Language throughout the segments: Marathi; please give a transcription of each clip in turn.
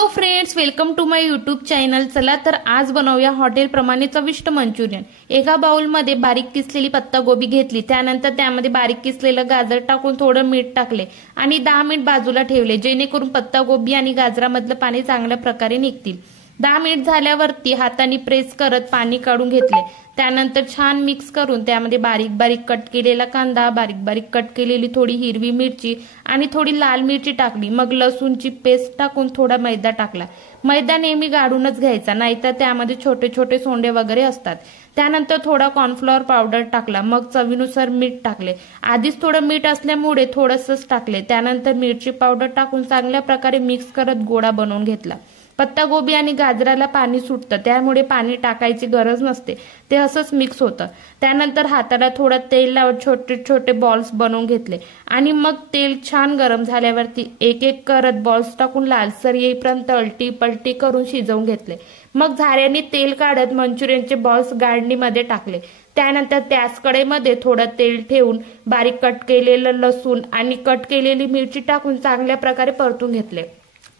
Hello friends, welcome to my YouTube channel. चला तर आज बनवूया हॉटेल प्रमाणे चविष्ट मंचुरियन। एका बाउलमध्ये बारीक किसलेली पत्तागोबी घेतली, त्यानंतर त्यामध्ये बारीक किसलेलं गाजर टाकून थोडं मीठ टाकले आणि 10 मिनिट बाजूला ठेवले, जेणेकरून पत्तागोबी आणि गाजरामधलं पाणी चांगल्या प्रकारे निघतील। 10 मिनिट झाल्यावरती हाताने प्रेस करत पाणी काढून घेतले। त्यानंतर छान मिक्स करून त्यामध्ये बारीक बारीक कट केलेला कांदा, बारीक बारीक कट केलेली थोडी हिरवी मिरची आणि थोडी लाल मिरची टाकली। मग लसूणची पेस्ट टाकून थोडा मैदा टाकला। मैदा नेहमी गाळूनच घ्यायचा, नाहीतर त्यामध्ये छोटे छोटे सोंडे वगैरे असतात। त्यानंतर थोडा कॉर्नफ्लॉवर पावडर टाकला, मग चवीनुसार मीठ टाकले। आधीच थोडं मीठ असल्यामुळे थोडंसंच टाकले। त्यानंतर मिरची पावडर टाकून चांगल्या प्रकारे मिक्स करत गोळा बनवून घेतला। पत्तागोबी आणि गाजराला पाणी सुटतं, त्यामुळे पाणी टाकायची गरज नसते, ते असंच मिक्स होतं। त्यानंतर हाताला थोडं तेल लावत छोटे छोटे बॉल्स बनवून घेतले आणि मग तेल छान गरम झाल्यावरती एक एक करत बॉल्स टाकून लालसर येईपर्यंत अलटी पलटी करून शिजवून घेतले। मग झाऱ्याने तेल काढत मंचुरियनचे बॉल्स गाळणीमध्ये टाकले। त्यानंतर त्याच कढईमध्ये थोडं तेल ठेवून बारीक कट केलेलं लसूण आणि कट केलेली मिरची टाकून चांगल्या प्रकारे परतून घेतले।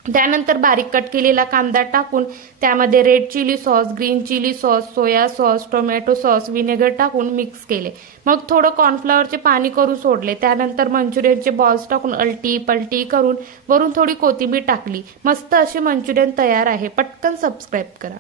त्यानंतर बारीक कट केलेला कांदा टाकून त्यामध्ये red chilli sauce, green chilli sauce, soya sauce, tomato sauce, vinegar टाकून मिक्स केले। मग थोडं कॉर्नफ्लॉवरचे पाणी करून सोडले। त्यानंतर मंचुरियनचे बॉल्स टाकून अलटी पलटी करून वरून थोडी कोथिंबीर टाकली। मस्त असे मंचुरियन तयार आहे। पटकन सबस्क्राईब करा।